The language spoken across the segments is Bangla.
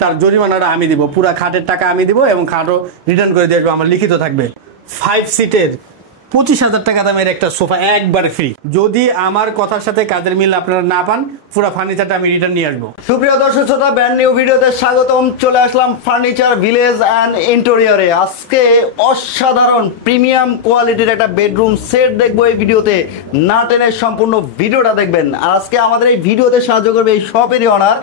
তার জরিমানাটা আমি দিব, পুরো খাটের টাকা আমি দিব এবং খাটও রিটার্ন করে দিয়ে আসবো। আমার লিখিত থাকবে 5 সিটের 25,000 টাকা দামের একটা সোফা একবারে ফ্রি। যদি আমার কথার সাথে কাজের মিল আপনারা না পান, পুরো ফার্নিচারটা আমি রিটার্ন নিয়ে আসবো। সুপ্রিয় দর্শক শ্রোতা, ব্র্যান্ড নিউ ভিডিওতে স্বাগতম। চলে আসলাম ফার্নিচার ভিলেজ অ্যান্ড ইন্টেরিয়রে। আজকে অসাধারণ প্রিমিয়াম কোয়ালিটির একটা বেডরুম সেট দেখবো এই ভিডিওতে। না টেনে সম্পূর্ণ ভিডিওটা দেখবেন। আর আজকে আমাদের এই ভিডিওতে সাহায্য করবে এই শপেরই অনার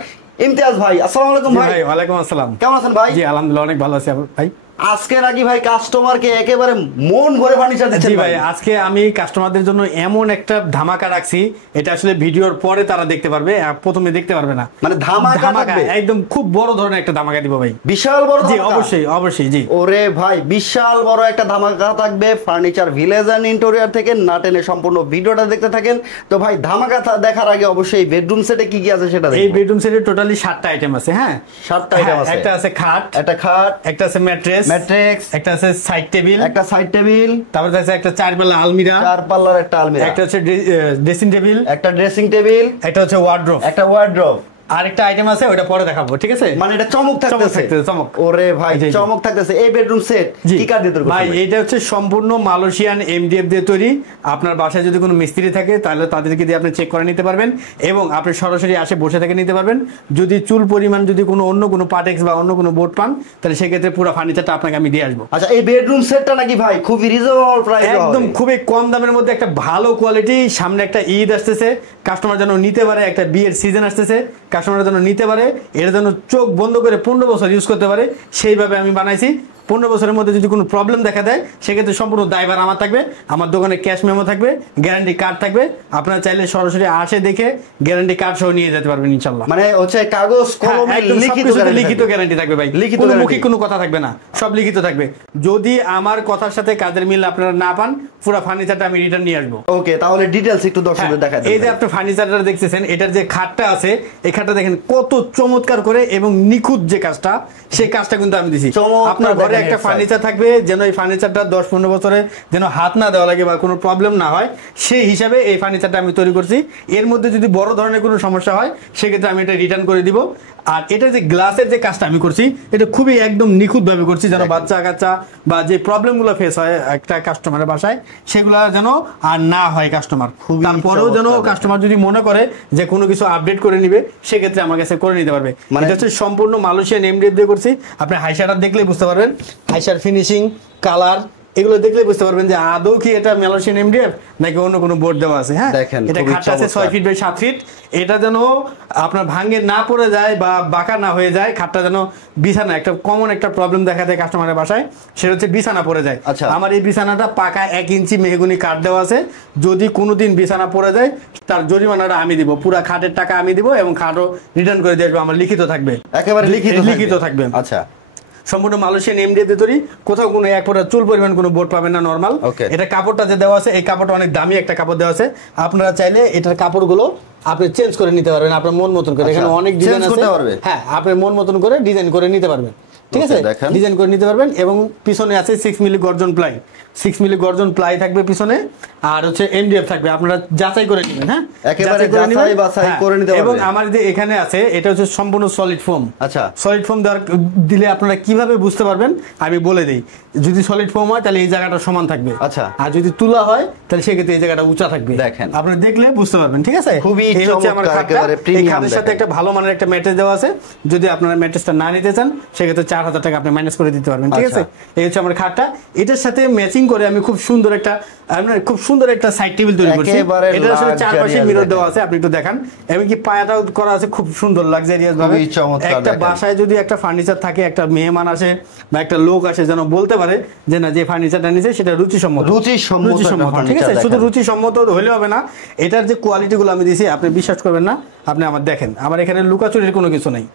ইমতিয়াজ ভাই। আসসালামু আলাইকুম ভাই। ওয়ালাইকুম আসসালাম। কেমন আছেন ভাই? জি আলহামদুলিল্লাহ, অনেক ভালো আছি ভাই। আজকে নাকি ভাই কাস্টমারকে একেবারে মন ভরে ফার্নিচার দিচ্ছেন? জি ভাই, আজকে আমি কাস্টমারদের জন্য এমন একটা ধামাকা রাখছি, এটা আসলে ভিডিওর পরে তারা দেখতে পারবে, প্রথমে দেখতে পারবে না। মানে ধামাকা একদম খুব বড় ধরনের একটা ধামাকা দিব ভাই। বিশাল বড়? জি অবশ্যই অবশ্যই। জি ওরে ভাই, বিশাল বড় একটা ধামাকা থাকবে ফার্নিচার ভিলেজ এন্ড ইন্টেরিয়র থেকে। না টেনে সম্পূর্ণ ভিডিওটা দেখতে থাকেন। তো ভাই, ধামাকা দেখার আগে অবশ্যই বেডরুম সেটে কি কি আছে সেটা দেখুন। এই বেডরুম সেটে টোটালি 7টা আইটেম আছে। হ্যাঁ 7টা আইটেম আছে। একটা আছে খাট, একটা আছে ম্যাট্রেস, একটা আছে সাইড টেবিল, তারপর আছে একটা 4 পাল্লা আলমিরা, 4 পাল্লার একটা আলমিরা, একটা হচ্ছে ড্রেসিং টেবিল, একটা হচ্ছে ওয়ার্ড্রোব, আরেকটা আইটেম আছে, ওটা পরে দেখাবো। ঠিক আছে, মানে এটা চমক থাকতেছে। চমক। ওরে ভাই, চমক থাকতেছে। এই বেডরুম সেট কি কাঠ দিয়ে তৈরি ভাই? এটা হচ্ছে সম্পূর্ণ মালয়েশিয়ান এমডিএফ দিয়ে তৈরি। আপনার বাসায় যদি কোনো মিস্ত্রি থাকে তাহলে তাদেরকে দিয়ে আপনি চেক করে নিতে পারবেন এবং আপনি সরাসরি আসে বসে থেকে নিতে পারবেন। যদি চুল পরিমাণ যদি অন্য কোনো পার্টেক্স বা অন্য কোনো বোর্ড পান, তাহলে সেক্ষেত্রে পুরো ফার্নিচারটা আপনাকে আমি দিয়ে আসবো। আচ্ছা, এই বেডরুম সেটটা নাকি ভাই খুবই রিজনেবল প্রাইস, একদম খুবই কম দামের মধ্যে একটা ভালো কোয়ালিটি। সামনে একটা ঈদ আসতেছে, কাস্টমার যেন নিতে পারে, একটা বিয়ের সিজন আসতেছে, কাস্টমার যেন নিতে পারে, এটা যেন চোখ বন্ধ করে 15 বছর ইউজ করতে পারে, সেইভাবে আমি বানাইছি। 15 বছরের মধ্যে যদি কোনো প্রবলেম দেখা দেয়, সেক্ষেত্রে সম্পূর্ণ দায়ভার আমার থাকবে। আমার দোকানে ক্যাশ মেমো থাকবে, গ্যারান্টি কার্ড থাকবে। আপনারা চাইলে সরাসরি আসে দেখে গ্যারান্টি কার্ড সহ নিয়ে যেতে পারবেন ইনশাআল্লাহ। মানে হচ্ছে কাগজ কলমে লিখিত গ্যারান্টি থাকবে ভাই। কোনো মৌখিক কোনো কথা থাকবে না, সব লিখিত থাকবে। যদি আমার কথার সাথে কাজের মিল আপনারা না পান, পুরো ফার্নিচারটা আমি রিটার্ন নিয়ে আসবো। ওকে, তাহলে ডিটেইলস একটু দর্শকদের দেখাই দেন। এই যে আপনি ফার্নিচারটা দেখতেছেন, এটার যে খাটটা আছে, এই খাটটা দেখেন কত চমৎকার করে এবং নিখুঁত যে কাজটা, সেই কাজটা কিন্তু আমি দিছি। আপনার ঘরে একটা ফার্নিচার থাকবে, যেন এই ফার্নিচারটা 10-15 বছরে যেন হাত না দেওয়া লাগে বা কোনো প্রবলেম না হয়, সেই হিসাবে এই ফার্নিচারটা আমি তৈরি করছি। এর মধ্যে যদি বড় ধরনের কোনো সমস্যা হয়, সেক্ষেত্রে আমি এটা রিটার্ন করে দিব। আর এটা যে গ্লাসের যে কাজটা আমি করছি, এটা খুবই একদম নিখুঁত ভাবে করছি, যেন বাচ্চা কাচ্চা বা যে প্রবলেমগুলো ফেস হয় একটা কাস্টমারের বাসায়, সেগুলো যেন আর না হয় কাস্টমার। তারপরেও যেন কাস্টমার যদি মনে করে যে কোনো কিছু আপডেট করে নিবে, সেক্ষেত্রে আমার কাছে করে নিতে পারবে। এটা হচ্ছে সম্পূর্ণ মালয়েশিয়ান এমডিএফ দিয়ে করছি। আপনি হাইসাটা দেখলেই বুঝতে পারবেন, হাইসার ফিনিশিং, কালার, এগুলো দেখলে বুঝতে পারবেন যে আদৌ কি এটা মালয়েশিয়ান এমডিএফ নাকি অন্য কোনো বোর্ড দেওয়া আছে। হ্যাঁ, এটা খাটটা আছে 6 ফিট বাই 7 ফিট। এটা যেন আপনার ভাঙে না পড়ে যায় বা বাঁকা না হয়ে যায়। খাটটা যেন বিছানা, একটা কমন একটা প্রবলেম দেখা দেয় কাস্টমারের বাসায়, সেটা হচ্ছে বিছানা পড়ে যায়। আমার এই বিছানাটা পাকা 1 ইঞ্চি মেহগুনি কাঠ দেওয়া আছে। যদি কোনোদিন বিছানা পড়ে যায়, তার জরিমানাটা আমি দিব, পুরো খাটের টাকা আমি দিব এবং খাটও রিটার্ন করে দিয়ে আসবো। আমার লিখিত থাকবে, একেবারে লিখিত থাকবে। আচ্ছা, সম্পূর্ণ মালয়েশিয়ান এমডিএফ দিয়ে তৈরি। কোথাও কোনো এক ফোঁটা চুল পরিমাণ কোনো বোর্ড পাবেন না, নরমাল। এটা কাপড়টা যে দেওয়া আছে, এই কাপড়টা অনেক দামি একটা কাপড় দেওয়া আছে। আপনারা চাইলে এটার কাপড়গুলো আপনি চেঞ্জ করে নিতে পারবেন আপনার মন মতন করে। এখানে অনেক ডিজাইন আছে। হ্যাঁ, আপনার মন মতন করে ডিজাইন করে নিতে পারবেন। ঠিক আছে, ডিজাইন করে নিতে পারবেন। এবং পিছনে আছে 6 মিলি গর্জন প্লাই, 6 মিলি গর্জন প্লাই থাকবে পিছনে। আর হচ্ছে এমডিএফ থাকবে, আপনারা যাচাই করে নেবেন। হ্যাঁ, একেবারে যাচাই বাছাই করে নিতে পারবেন। এবং আমার যে এখানে আছে, এটা হচ্ছে সম্পূর্ণ সলিড ফোম। আচ্ছা, সলিড ফোম দিলে আপনারা কিভাবে বুঝতে পারবেন আমি বলে দিই। যদি সলিড ফোম হয় তাহলে এই জায়গাটা সমান থাকবে। আচ্ছা, আর যদি তুলা হয় তাহলে সেক্ষেত্রে এই জায়গাটা উঁচা থাকবে। দেখেন, আপনারা দেখলে বুঝতে পারবেন। ঠিক আছে, খুবই আমার খাটের সাথে একটা ভালো মানের একটা ম্যাট্রেস দেওয়া আছে। যদি আপনারা ম্যাট্রেসটা না নিতে চান, সেক্ষেত্রে 4000 টাকা আপনি মাইনাস করে দিতে পারবেন। ঠিক আছে, এই হচ্ছে আমার খাটটা। এটার সাথে ম্যাচিং করে আমি খুব সুন্দর একটা সাইড টেবিল তৈরি করছি। এটা আসলে চারপাশে মিরর দেওয়া আছে, আপনি একটু দেখান। এমনকি পায়াটাও করা আছে খুব সুন্দর লাক্সারিয়াস ভাবে। একটা বাসায় যদি একটা ফার্নিচার থাকে, একটা মেহমান আসে বা একটা লোক আসে, যেন বলতে পারে যে না, যে ফার্নিচারটা নিছে সেটা রুচিসম্মত। ঠিক আছে, শুধু রুচিসম্মত হলে হবে না, এটার যে কোয়ালিটি গুলো আমি দিয়েছি, আপনি বিশ্বাস করবেন না। আপনি আমার দেখেন, আমার এখানে লুকাচুরির কোনো কিছু নাই,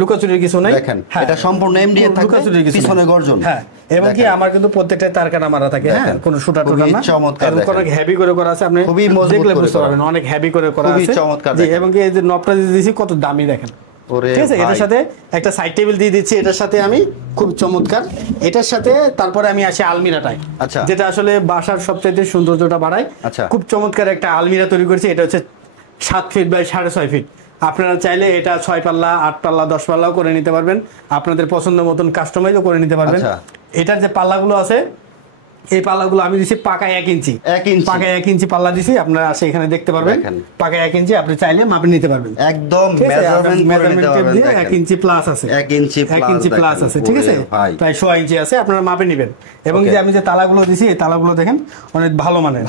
লুকাচুরির কিছু নাই। দেখেন, এটা সম্পূর্ণ এমডিএফ থাকবে, পিছনে গর্জন। হ্যাঁ, এবং কি আমার কিন্তু প্রত্যেকটা তারকানা মারা থাকে। হ্যাঁ, কোনো সুটা টুটা না, এবং অনেক হেভি করে করা আছে। আপনি দেখলে বুঝতে পারবেন অনেক হেভি করে করা আছে। জি, এবং কি এই যে নবটা দিয়েছি কত দামি দেখেন। ঠিক আছে, এটার সাথে একটা সাইড টেবিল দিয়ে দিচ্ছি, এটার সাথে আমি খুব চমৎকার। এটার সাথে তারপরে আমি আসি আলমিরাটায়, যেটা আসলে বাসার সবচেয়ে সৌন্দর্যটা বাড়ায়। খুব চমৎকার একটা আলমিরা তৈরি করেছি। এটা হচ্ছে 7 ফিট বাই 6.5 ফিট। আপনারা চাইলে এটা 6 পাল্লা 8 পাল্লা 10 পাল্লাও করে নিতে পারবেন, আপনাদের পছন্দ মতন কাস্টমাইজও করে নিতে পারবেন। এটার যে পাল্লাগুলো আছে এই পাল্লাগুলো আমি দিছি পাকা 1 ইঞ্চি, পাকা 1 ইঞ্চি পাল্লা দিছি, আপনারা আসে এখানে দেখতে পারবেন পাকা 1 ইঞ্চি, আপনি চাইলে মাপে নিতে পারবেন একদম মেজারমেন্ট টেপ দিয়ে 1 ইঞ্চি প্লাস আছে, 1 ইঞ্চি প্লাস আছে, ঠিক আছে, প্রায় 100 ইঞ্চি আছে, আপনারা মাপে নেবেন। এবং যে আমি যে তালাগুলো দিছি এই তালাগুলো দেখেন অনেক ভালো মানের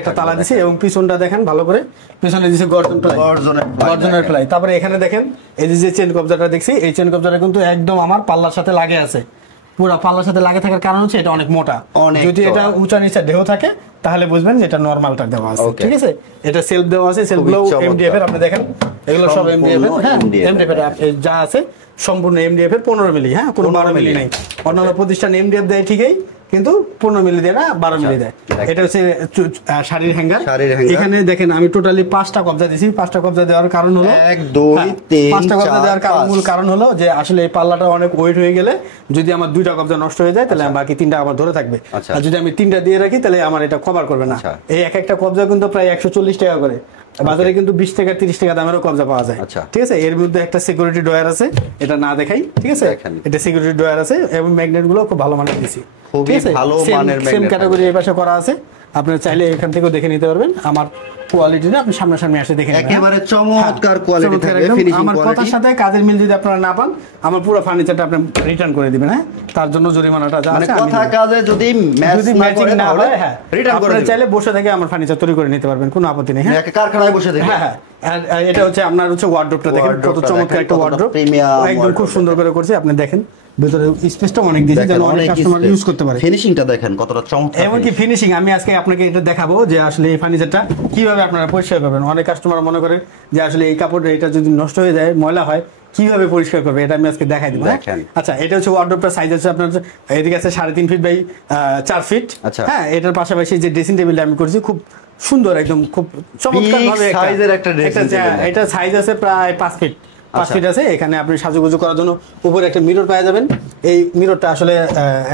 একটা তালা দিছি, এবং পিছনটা দেখেন ভালো করে, পিছনে দিছি গর্জনের প্লাই। তারপরে এখানে দেখেন এই যে চেন কবজাটা দেখছি, এই চেন কবজাটা কিন্তু একদম আমার পাল্লার সাথে লাগে আছে, পুরো পাল্লার সাথে লাগে থাকার কারণ হচ্ছে এটা অনেক মোটা, যদি এটা উঁচা নিচা ঢেউ থাকে তাহলে বুঝবেন যে এটা নরমালটা দেওয়া আছে, ঠিক আছে। এটা সেলফ দেওয়া আছে, সেলফগুলো এমডিএফ এর, আপনি দেখেন এগুলো সব এমডিএফ এর, হ্যাঁ এমডিএফ এর যা আছে সম্পূর্ণ এমডিএফ এর 15 মিলি, হ্যাঁ কোনো 12 মিলি নাই। অন্যান্য প্রতিষ্ঠান এমডিএফ দেয় ঠিকই, কিন্তু 15 মিলি দেয় না, 12 মিলি দেয়। এটা হচ্ছে শাড়ির হ্যাঙ্গার। এখানে দেখেন আমি টোটালি 5টা কবজা দিছি। 5টা কবজা দেওয়ার কারণ হলো 1 2 3 5টা কবজা দেওয়ার মূল কারণ হলো যে আসলে এই পাল্লাটা অনেক ওয়েট হয়ে গেলে যদি আমার 2টা কবজা নষ্ট হয়ে যায় তাহলে বাকি 3টা আমার ধরে থাকবে, আর যদি আমি 3টা দিয়ে রাখি তাহলে আমার এটা কভার করবে না। এই একটা কবজা কিন্তু প্রায় 140 টাকা করে, বাজারে কিন্তু 20 টাকা 30 টাকা দামেরও কবজা পাওয়া যায়, ঠিক আছে। এর মধ্যে একটা সিকিউরিটি ডয়ার আছে, এটা না দেখাই, ঠিক আছে, এটা সিকিউরিটি ডয়ার আছে, এবং ম্যাগনেট গুলো খুব ভালো মানের দিছি, খুবই ভালো মানের ম্যাগনেট, সেম ক্যাটাগরি এই পাশে করা আছে, আপনারা চাইলে এখান থেকেও দেখে নিতে পারবেন। আমার কোয়ালিটিটা আপনি সামনাসামনি এসে দেখে নেবেন, একেবারে চমৎকার কোয়ালিটি থাকবে, ফিনিশিং আমার কথার সাথে কাজের মিল যদি আপনারা না পান আমার পুরো ফার্নিচারটা আপনি রিটার্ন করে দিবেন, হ্যাঁ তার জন্য জরিমানাটা যা আছে কথা কাজে যদি ম্যাচিং না হয় হ্যাঁ রিটার্ন করে দিবেন। চাইলে বসে থেকে আমার ফার্নিচার তৈরি করে নিতে পারবেন, কোনো আপত্তি নেই, হ্যাঁ কারখানায় বসে থেকে, হ্যাঁ। আর এটা হচ্ছে আপনার হচ্ছে ওয়ার্ডরোবটা দেখেন কত চমৎকার একটা ওয়ার্ডরোব, একদম খুব সুন্দর করে করছে, আপনি দেখেন ভিতরে স্পেসটা অনেক দিয়েছে যেন অনেক কাস্টমার ইউজ করতে পারে। ফিনিশিংটা দেখেন কতটা চমৎকার, এমনকি ফিনিশিং আমি আজকে আপনাকে এটা দেখাবো যে আসলে এই ফার্নিচারটা কিভাবে আপনারা পরিষ্কার করবেন। অনেক কাস্টমার মনে করে যে আসলে এই কাপড় এটা যদি নষ্ট হয়ে যায় ময়লা হয় কিভাবে পরিষ্কার করবে, এটা আমি আজকে দেখাই দিব। আচ্ছা, এটা হচ্ছে ওয়ার্ডরোবটার সাইজ আছে আপনার এদিকে আছে 3.5 ফিট বাই 4 ফিট, হ্যাঁ। এটার পাশাপাশি যে ড্রেসিং টেবিলটা আমি করেছি খুব সুন্দর, একদম খুব চমৎকার ভাবে একটা ড্রেসিং টেবিল, এটা সাইজ আছে প্রায় 5 ফিট, 5 ফিট আছে। এখানে আপনি সাজুগুজু করার জন্য উপরে একটা মিরর পেয়ে যাবেন। এই মিররটা আসলে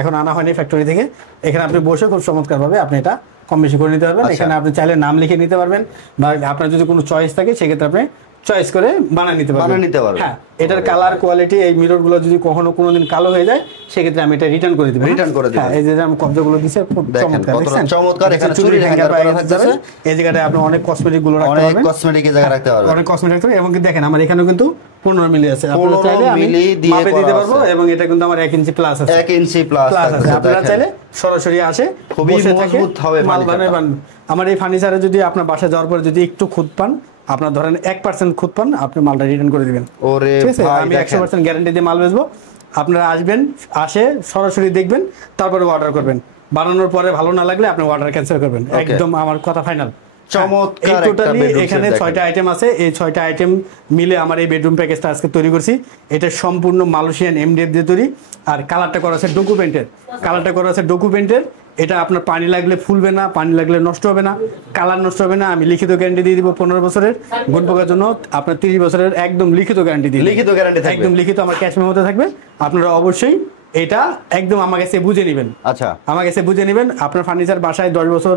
এখন আনা হয়নি ফ্যাক্টরি থেকে, এখানে আপনি বসে খুব চমৎকার ভাবে আপনি এটা কম বেশি করে নিতে পারবেন। এখানে আপনি চাইলে নাম লিখে নিতে পারবেন, বা আপনার যদি কোনো চয়েস থাকে সেক্ষেত্রে আপনি চয়েস করে বানিয়ে নিতে পারবেন। হ্যাঁ, এটার কালার কোয়ালিটি, এই মিরর গুলো যদি কখনো কোনোদিন কালো হয়ে যায় সেক্ষেত্রে আমি এটা রিটার্ন করে দিব, হ্যাঁ। এই যে আমি কবজাগুলো দিছি খুব চমৎকার, এখানে চুরি হ্যাঙ্গার করা থাকবে, এই জায়গাটায় আপনি অনেক কসমেটিক গুলো রাখতে পারবেন, অনেক কসমেটিক এই জায়গায় রাখতে পারবেন, অনেক কসমেটিক রাখতে পারবেন। এবং দেখেন আমার এখানেও কিন্তু 15 মিলি আছে, আপনারা চাইলে আমি মাপে দিতে পারবো, এবং এটা কিন্তু আমার 1 ইঞ্চি প্লাস আছে, 1 ইঞ্চি প্লাস আছে। আপনারা চাইলে সরাসরি আসে খুবই মজবুত হবে মাল বানাবেন। আমার এই ফার্নিচারে যদি আপনার বাসায় যাওয়ার পরে যদি একটু খুদ পান, আপনার ধরেন 1% খুদ পান, আপনি মালটা রিটার্ন করে দিবেন, ঠিক আছে। আমি 100% গ্যারান্টি দিয়ে মাল বেচবো। আপনারা আসবেন, আসে সরাসরি দেখবেন, তারপরে অর্ডার করবেন। বানানোর পরে ভালো না লাগলে আপনি অর্ডার ক্যান্সেল করবেন, একদম আমার কথা ফাইনাল। চমৎকার টোটালি এখানে 6টা আইটেম আছে, এই 6টা আইটেম মিলে আমার এই বেডরুম প্যাকেজটা আজকে তৈরি করছি। এটা সম্পূর্ণ মালয়েশিয়ান এমডিএফ দিয়ে তৈরি, আর কালারটা করা আছে ডকুমেন্টের। এটা আপনার পানি লাগলে ফুলবে না, পানি লাগলে নষ্ট হবে না, কালার নষ্ট হবে না। আমি লিখিত গ্যারান্টি দিয়ে দিব 15 বছরের, গুণ পোকার জন্য আপনার 30 বছরের একদম লিখিত গ্যারান্টি দিই, একদম লিখিত আমার ক্যাশ মেমোতে থাকবে। আপনারা অবশ্যই এটা একদম আমার কাছে বুঝে নেবেন, আচ্ছা আমার কাছে বুঝে নেবেন। আপনার ফার্নিচার বাসায় 10 বছর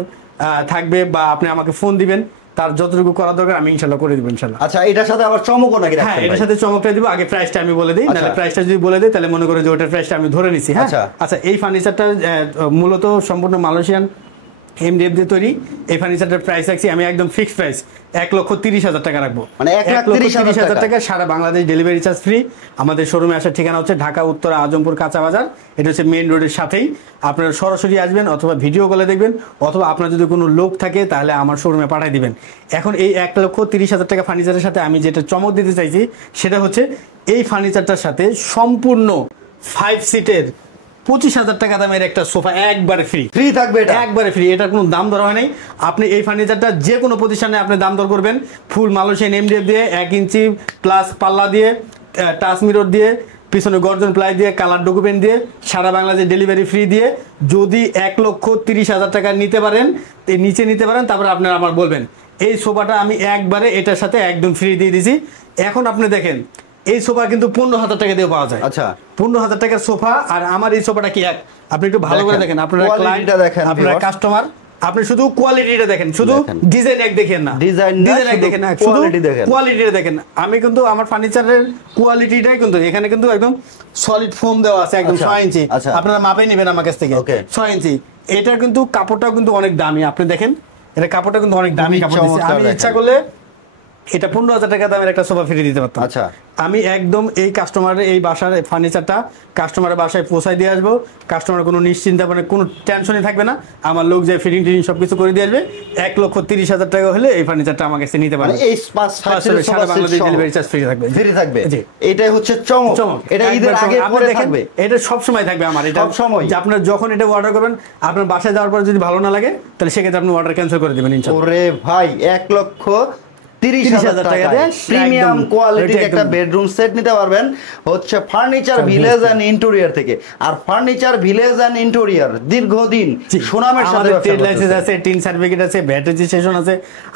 থাকবে, বা আপনি আমাকে ফোন দিবেন, তার যতটুকু করা দরকার আমি ইনশাআল্লাহ করে দিব ইনশাআল্লাহ। আচ্ছা, এটার সাথে আবার চমকও নাকি? হ্যাঁ, এটার সাথে চমকটা দিব। আগে প্রাইসটা আমি বলে দিই, নাহলে প্রাইসটা যদি বলে দিই তাহলে মনে করে যে ওটার প্রাইসটা আমি ধরে নিছি, হ্যাঁ। আচ্ছা, এই ফার্নিচারটা মূলত সম্পূর্ণ মালয়েশিয়ান এমডিএফ দিয়ে তৈরি। এই ফার্নিচারটার প্রাইস রাখছি আমি একদম ফিক্সড প্রাইস 1,30,000 টাকা রাখবো, মানে 1,30,000 টাকা, সারা বাংলাদেশ ডেলিভারি চার্জ ফ্রি। আমাদের শোরুমে আসার ঠিকানা হচ্ছে ঢাকা উত্তর আজমপুর কাঁচা বাজার, এটা হচ্ছে মেইন রোডের সাথেই। আপনারা সরাসরি আসবেন, অথবা ভিডিও কলে দেখবেন, অথবা আপনার যদি কোনো লোক থাকে তাহলে আমার শোরুমে পাঠিয়ে দিবেন। এখন এই 1,30,000 টাকা ফার্নিচারের সাথে আমি যেটা চমক দিতে চাইছি সেটা হচ্ছে এই ফার্নিচারটার সাথে সম্পূর্ণ 5 সিটের 25,000 টাকা দামের একটা সোফা একবারে ফ্রি থাকবে, একবারে ফ্রি। এটার কোনো দাম দর হয় নাই। আপনি এই ফার্নিচারটা যে কোনো প্রতিষ্ঠানে আপনি দাম দর করবেন, ফুল মালয়েশিয়ান এমডিএফ দিয়ে, 1 ইঞ্চি প্লাস পাল্লা দিয়ে, টাচ মিরর দিয়ে, পিছনে গর্জন প্লাই দিয়ে, কালার ডকুমেন্ট দিয়ে, সারা বাংলাদেশে ডেলিভারি ফ্রি দিয়ে যদি 1,30,000 টাকা নিতে পারেন, নিচে নিতে পারেন, তারপরে আপনারা আমার বলবেন এই সোফাটা আমি একবারে এটার সাথে একদম ফ্রি দিয়ে দিছি। এখন আপনি দেখেন এই সোফা কিন্তু 15,000 টাকা দিয়ে পাওয়া যায়। আচ্ছা, 15,000 টাকার সোফা আর আমার এই সোফাটা কি এক? আপনি একটু ভালো করে দেখেন, আপনারা ক্লায়েন্ট, আপনারা কাস্টমার, আপনি শুধু কোয়ালিটিটা দেখেন, শুধু ডিজাইন এক দেখেন না, ডিজাইন এক দেখেন না, কোয়ালিটি দেখেন। আমি কিন্তু আমার ফার্নিচারের কোয়ালিটিটাই কিন্তু এখানে কিন্তু একদম সলিড ফোম দেওয়া আছে, একদম 6 ইঞ্চি। আপনারা মাপে নেবেন আমার কাছ থেকে 6 ইঞ্চি। এটার কিন্তু কাপড়টাও কিন্তু অনেক দামি, আপনি দেখেন এটা কাপড়টা কিন্তু অনেক দামি কাপড় দিচ্ছে। আমি ইচ্ছা করলে এটা 15,000 টাকা দামের একটা সোফা ফ্রি দিতে পারতাম। আচ্ছা, আমি একদম এই কাস্টমারের এই বাসার ফার্নিচারটা কাস্টমারের বাসায় পৌঁছায় দিয়ে আসবো। কাস্টমার কোনো নিশ্চিন্তা মানে কোনো টেনশনই থাকবে না। আমার লোক যে ফিটিং টিটিং সবকিছু করে দিয়ে আসবে। 1,30,000 টাকা হলে এই ফার্নিচারটা আমার কাছে নিতে পারবে। এই সারা বাংলাদেশ ডেলিভারি চার্জ ফ্রি থাকবে, ফ্রি থাকবে। এটাই হচ্ছে চমক। এটা ঈদের আগে পরে থাকবে, এটা সব সময় থাকবে আমার। এটা সব সময় যে আপনারা যখন এটা অর্ডার করবেন, আপনার বাসায় যাওয়ার পর যদি ভালো না লাগে তাহলে সেক্ষেত্রে আপনি অর্ডার ক্যান্সেল করে দিবেন ইনশাআল্লাহ। ওরে ভাই 1,30,000 টাকা দিয়ে প্রিমিয়াম কোয়ালিটির একটা বেডরুম সেট নিতে পারবেন হচ্ছে ফার্নিচার ভিলেজ এন্ড ইন্টেরিয়র থেকে। আর ফার্নিচার ভিলেজ এন্ড ইন্টেরিয়র দীর্ঘদিন সুনামের সাথে ট্রেড লাইসেন্স আছে, টিন সার্টিফিকেট আছে, ভ্যাট রেজিস্ট্রেশন আছে,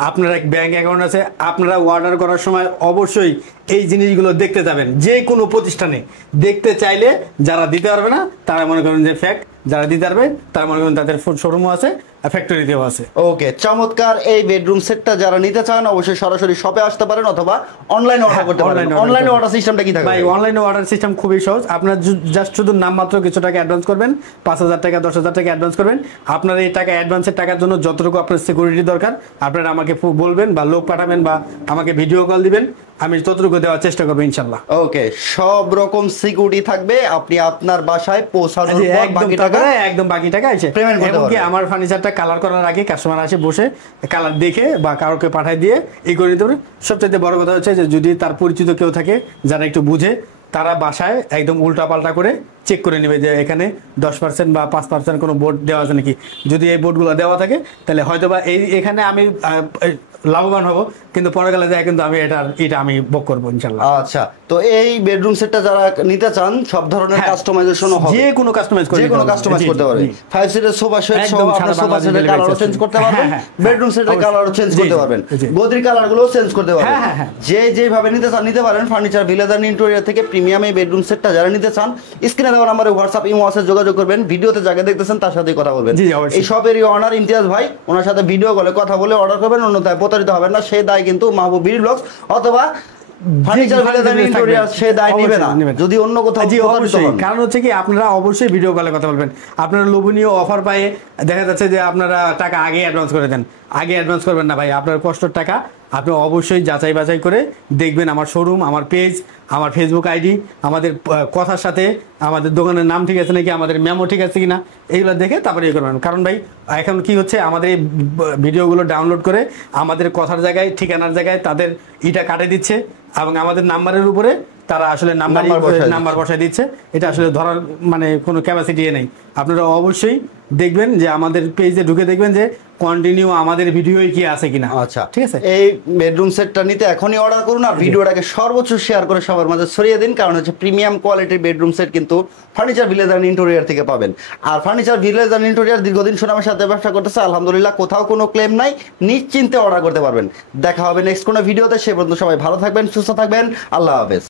আপনার এক ব্যাংক অ্যাকাউন্ট আছে। আপনারা অর্ডার করার সময় অবশ্যই এই জিনিসগুলো দেখতে যাবেন। যে কোনো প্রতিষ্ঠানে দেখতে চাইলে যারা দিতে পারবে না তারা মনে করেন যে ফ্যাক্ট, যারা দিতে পারবে তারা মনে করেন তাদের শোরুমও আছে, ফ্যাক্টরিতেও আছে। ওকে, চমৎকার এই বেডরুম সেটটা যারা নিতে চান অবশ্যই সরাসরি শপে আসতে পারেন অথবা অনলাইনে অর্ডার করতে পারেন। অনলাইনে অর্ডার সিস্টেমটা কি থাকে ভাই? অনলাইনে অর্ডার সিস্টেম খুবই সহজ। আপনারা জাস্ট শুধু নামমাত্র কিছু টাকা অ্যাডভান্স করবেন, 5,000 টাকা 10,000 টাকা অ্যাডভান্স করবেন। আপনার এই টাকা অ্যাডভান্সের টাকার জন্য যতটুকু আপনার সিকিউরিটি দরকার আপনারা আমাকে বলবেন বা লোক পাঠাবেন বা আমাকে ভিডিও কল দিবেন, আমি ততটুকু দেওয়ার চেষ্টা করবো ইনশাআল্লাহ। ওকে, সব রকম সিকিউরিটি থাকবে। আপনি আপনার বাসায় পৌঁছানোর পর বাকি টাকা এসে পেমেন্ট করতে পারবেন। আমার ফার্নিচারটা কালার করার আগে কাস্টমার আসে বসে কালার দেখে বা কাউকে পাঠিয়ে দিয়ে এই করে দিতে পারে। সবচেয়ে বড় কথা হচ্ছে যে যদি তার পরিচিত কেউ থাকে যারা একটু বুঝে, তারা বাসায় একদম উল্টা পাল্টা করে চেক করে নেবে যে এখানে 10% বা 5% কোনো বোর্ড দেওয়া আছে নাকি। যদি এই বোর্ডগুলো দেওয়া থাকে তাহলে হয়তো বা এখানে আমি লাভবান হব, কিন্তু পরে গেলে যায় কিন্তু আমি এটা আমি বুক করবো ইনশাআল্লাহ। আচ্ছা, তো এই বেডরুম সেটটা যারা নিতে চান সব ধরনের কাস্টমাইজেশন হবে, যে কোনো কাস্টমাইজ করতে পারবে। 5 সিটের সোফা সেট সহ আপনার সোফা সেটের কালারও চেঞ্জ করতে পারবেন, বেডরুম সেটের কালারও চেঞ্জ করতে পারবেন, গদির কালারগুলোও চেঞ্জ করতে পারবেন। যেভাবে নিতে চান নিতে পারেন। ফার্নিচার ভিলেজ এন্ড ইন্টেরিয়র থেকে প্রিমিয়াম এই বেডরুম সেটটা যারা নিতে চান স্ক্রিনে দেওয়া নম্বরে হোয়াটসঅ্যাপ ইমো আছে, যোগাযোগ করবেন। ভিডিওতে যাকে দেখতেছেন তার সাথে কথা বলবেন। এই শপেরই অনার ইমতিয়াজ ভাই, ওনার সাথে ভিডিও কলে কথা বলে অর্ডার করবেন, অন্যথায় প্রতারিত হবেন না। সেই দায় কিন্তু মাহবুব বিডি ব্লগস অথবা ফার্নিচার ভিলেজ এন্ড ইন্টেরিয়র সে দায় নেবে না যদি অন্য কোথাও প্রতারিত হন। কারণ হচ্ছে কি আপনারা অবশ্যই ভিডিও কলে কথা বলবেন। আপনারা লোভনীয় অফার পায়ে দেখা যাচ্ছে যে আপনারা টাকা আগে অ্যাডভান্স করে দেন। আগে অ্যাডভান্স করবেন না ভাই, আপনার কষ্টের টাকা আপনি অবশ্যই যাচাই বাছাই করে দেখবেন আমার শোরুম, আমার পেজ, আমার ফেসবুক আইডি, আমাদের কথার সাথে আমাদের দোকানের নাম ঠিক আছে নাকি, আমাদের মেমো ঠিক আছে কিনা, এইগুলো দেখে তারপরে করবেন। কারণ ভাই এখন কি হচ্ছে, আমাদের এই ভিডিওগুলো ডাউনলোড করে আমাদের কথার জায়গায় ঠিকানার জায়গায় তাদের ইটা কাটে দিচ্ছে এবং আমাদের নাম্বারের উপরে তারা আসলে নাম্বার বসায় দিচ্ছে। এটা আসলে ধরার মানে কোনো ক্যাপাসিটি নেই। আপনারা অবশ্যই দেখবেন যে আমাদের পেজে ঢুকে দেখবেন যে কন্টিনিউ আমাদের ভিডিওই কি আছে কিনা। আচ্ছা, ঠিক আছে। এই বেডরুম সেটটা নিতে এখনই অর্ডার করুন আর ভিডিওটাকে সর্বোচ্চ শেয়ার করে সবার মাঝে ছড়িয়ে দিন। কারণ হচ্ছে প্রিমিয়াম কোয়ালিটির বেডরুম সেট কিন্তু ফার্নিচার ভিলেজ এন্ড ইন্টেরিয়র থেকে পাবেন। আর ফার্নিচার ভিলেজ এন্ড ইন্টেরিয়র দীর্ঘদিন সুনামের সাথে ব্যবসা করতেছে, আলহামদুলিল্লাহ কোথাও কোনো ক্লেম নাই, নিশ্চিন্তে অর্ডার করতে পারবেন। দেখা হবে নেক্সট কোনো ভিডিওতে। সে পর্যন্ত সবাই ভালো থাকবেন, সুস্থ থাকবেন, আল্লাহ হাফেজ।